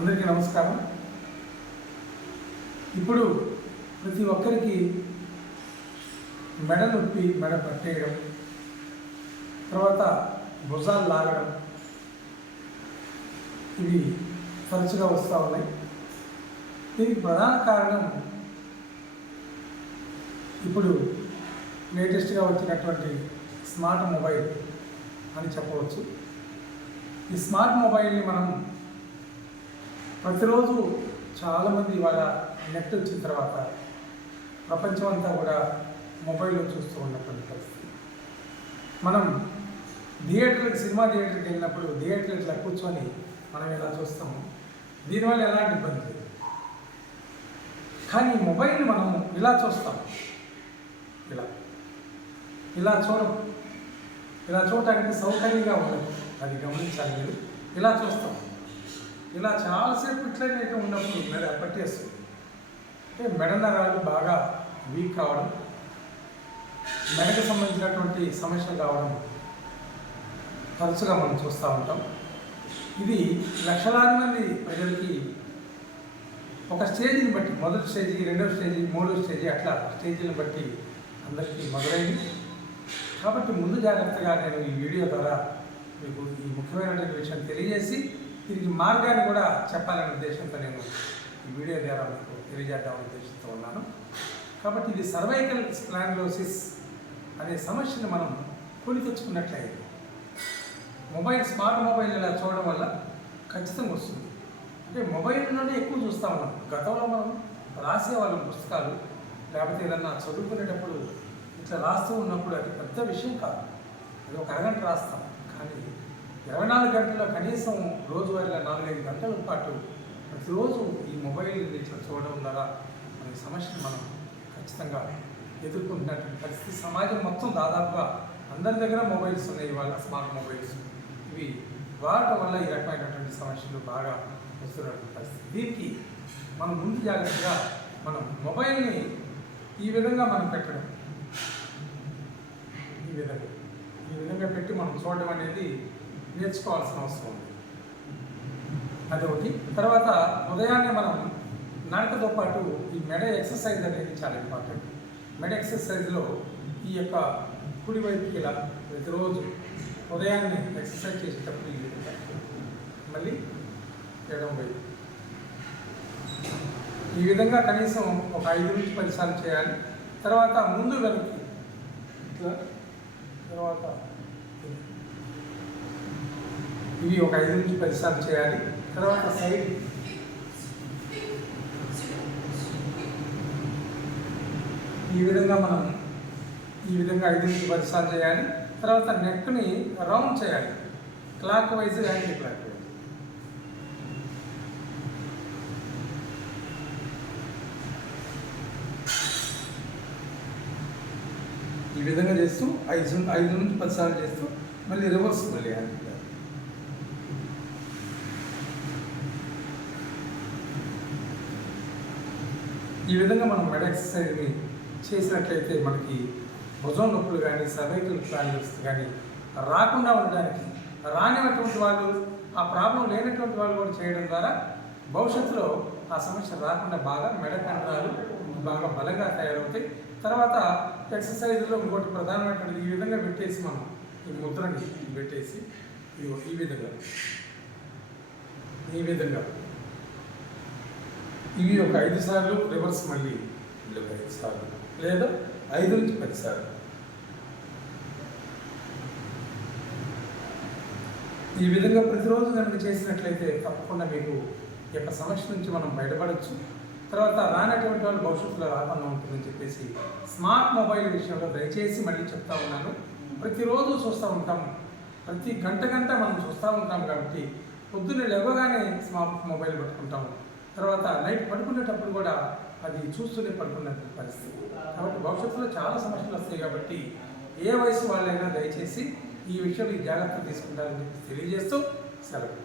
అందరికీ నమస్కారం. ఇప్పుడు ప్రతి ఒక్కరికి మెడ నొప్పి మెడ పట్టేయడం తర్వాత భుజాలు లాగడం ఇవి తరచుగా వస్తూ ఉన్నాయి. దీనికి ప్రధాన కారణం ఇప్పుడు లేటెస్ట్గా వచ్చినటువంటి స్మార్ట్ మొబైల్ అని చెప్పవచ్చు. ఈ స్మార్ట్ మొబైల్ని మనం ప్రతిరోజు చాలామంది ఇవాళ నెట్ వచ్చిన తర్వాత ప్రపంచం అంతా కూడా మొబైల్లో చూస్తూ ఉన్నటువంటి పరిస్థితి. మనం థియేటర్కి సినిమా థియేటర్కి వెళ్ళినప్పుడు థియేటర్ ఇట్లా కూర్చొని మనం ఇలా చూస్తాము? దీనివల్ల ఎలాంటి ఇబ్బంది లేదు. కానీ మొబైల్ని మనం ఇలా చూస్తాం. ఇలా. ఇలా చూడం ఇలా చూడటానికి సౌకర్యంగా ఉండదు. అది గమనించాలి మీరు. ఇలా చూస్తాం. ఇలా చాలాసేపు ఇట్లనే అయితే ఉన్నప్పుడు మెడ పట్టేస్తుంది అంటే మెడ నరాలు బాగా వీక్ కావడం మెడకు సంబంధించినటువంటి సమస్యలు కావడం తరచుగా మనం చూస్తూ ఉంటాం. ఇది లక్షలాది మంది ప్రజలకి ఒక స్టేజీని బట్టి మొదటి స్టేజీ రెండవ స్టేజీ మూడవ స్టేజీ అట్లా స్టేజీని బట్టి అందరికీ మొదలైంది. కాబట్టి ముందు జాగ్రత్తగా నేను ఈ వీడియో ద్వారా మీకు ఈ ముఖ్యమైనటువంటి విషయం తెలియజేసి దీనికి మార్గాన్ని కూడా చెప్పాలనే ఉద్దేశంతో నేను ఈ వీడియో ద్వారా మీకు తెలియజేద్దామనే ఉద్దేశంతో ఉన్నాను. కాబట్టి ఇది సర్వైకల్ స్ప్లాంగ్లోసిస్ అనే సమస్యను మనం కొని తెచ్చుకున్నట్లయితే మొబైల్ స్మార్ట్ మొబైల్ ఇలా చూడడం వల్ల ఖచ్చితంగా వస్తుంది. అంటే మొబైల్లోనే ఎక్కువ చూస్తూ ఉన్నాం. గతంలో మనం రాసేవాళ్ళం పుస్తకాలు లేకపోతే ఏదన్నా చదువుకునేటప్పుడు ఇట్లా రాస్తూ ఉన్నప్పుడు అది పెద్ద విషయం కాదు. అది ఒక అరగంట రాస్తాం. ఇరవై నాలుగు గంటల్లో కనీసం రోజువారీలో నాలుగైదు గంటల పాటు ప్రతిరోజు ఈ మొబైల్ చూడడం ద్వారా మన సమస్యను మనం ఖచ్చితంగా ఎదుర్కొంటున్నటువంటి పరిస్థితి సమాజం మొత్తం దాదాపుగా అందరి దగ్గర మొబైల్స్ ఉన్నాయి ఇవాళ స్మార్ట్ మొబైల్స్. ఇవి వాడటం వల్ల ఈ రకమైనటువంటి సమస్యలు బాగా వస్తున్నటువంటి పరిస్థితి. దీనికి మనం ముందు జాగ్రత్తగా మనం మొబైల్ని ఈ విధంగా మనం పెట్టడం. ఈ విధంగా. ఈ విధంగా పెట్టి మనం చూడడం అనేది నేర్చుకోవాల్సిన అవసరం ఉంది. అదొకటి. తర్వాత ఉదయాన్నే మనం నడకతో పాటు ఈ మెడ ఎక్సర్సైజ్ అనేది చాలా ఇంపార్టెంట్. మెడ ఎక్సర్సైజ్లో ఈ యొక్క కుడి వైపుకి ఇలా ప్రతిరోజు ఉదయాన్నే ఎక్సర్సైజ్ చేసేటప్పుడు ఈ విధంగా మళ్ళీ ఎడం వైపు. ఈ విధంగా కనీసం ఒక ఐదు నుంచి పదిసార్లు చేయాలి. తర్వాత ముందు వెనక్కి. ఇట్లా తర్వాత ఇవి ఒక ఐదు నుంచి పదిసార్లు చేయాలి. తర్వాత సైడ్ ఈ విధంగా మనం ఈ విధంగా ఐదు నుంచి పదిసార్లు చేయాలి. తర్వాత నెక్ని రౌండ్ చేయాలి. Clockwise anti clock wise ఈ విధంగా చేస్తూ ఐదు ఐదు నుంచి పదిసార్లు చేస్తూ మళ్ళీ రివర్స్ మళ్ళీ యాంటీ క్లాక్ ఈ విధంగా మనం మెడ ఎక్సర్సైజ్ని చేసినట్లయితే మనకి భుజం నొప్పులు కానీ సర్వైకల్ ప్రాబ్లమ్స్ కానీ రాకుండా ఉండడానికి రానినటువంటి వాళ్ళు ఆ ప్రాబ్లం లేనటువంటి వాళ్ళు కూడా చేయడం ద్వారా భవిష్యత్తులో ఆ సమస్య రాకుండా బాగా మెడ కండరాలు బాగా బలంగా తయారవుతాయి. తర్వాత ఎక్సర్సైజ్లో ఇంకోటి ప్రధానమైనటువంటి ఈ విధంగా పెట్టేసి మనం ఈ ముద్రని పెట్టేసి ఈ విధంగా ఈ విధంగా ఇవి ఒక ఐదు సార్లు రివర్స్ మళ్ళీ ఒక ఐదు సార్లు లేదా ఐదు నుంచి పది సార్లు. ఈ విధంగా ప్రతిరోజు కనుక చేసినట్లయితే తప్పకుండా మీకు ఈ యొక్క సమస్య నుంచి మనం బయటపడవచ్చు తర్వాత రానటువంటి వాళ్ళు భవిష్యత్తులో రాకుండా ఉంటుందని చెప్పేసి స్మార్ట్ మొబైల్ విషయంలో దయచేసి మళ్ళీ చెప్తా ఉన్నాను. ప్రతిరోజు చూస్తూ ఉంటాం ప్రతి గంట గంట మనం చూస్తూ ఉంటాం కాబట్టి పొద్దున్నే లేవగానే స్మార్ట్ మొబైల్ పట్టుకుంటాము. తర్వాత నైట్ పడుకునేటప్పుడు కూడా అది చూస్తూనే పడుకునే పరిస్థితి. కాబట్టి భవిష్యత్తులో చాలా సమస్యలు వస్తాయి కాబట్టి ఏ వయసు వాళ్ళైనా దయచేసి ఈ విషయంలో ఈ జాగ్రత్త తీసుకుంటారని తెలియజేస్తూ సెలవు.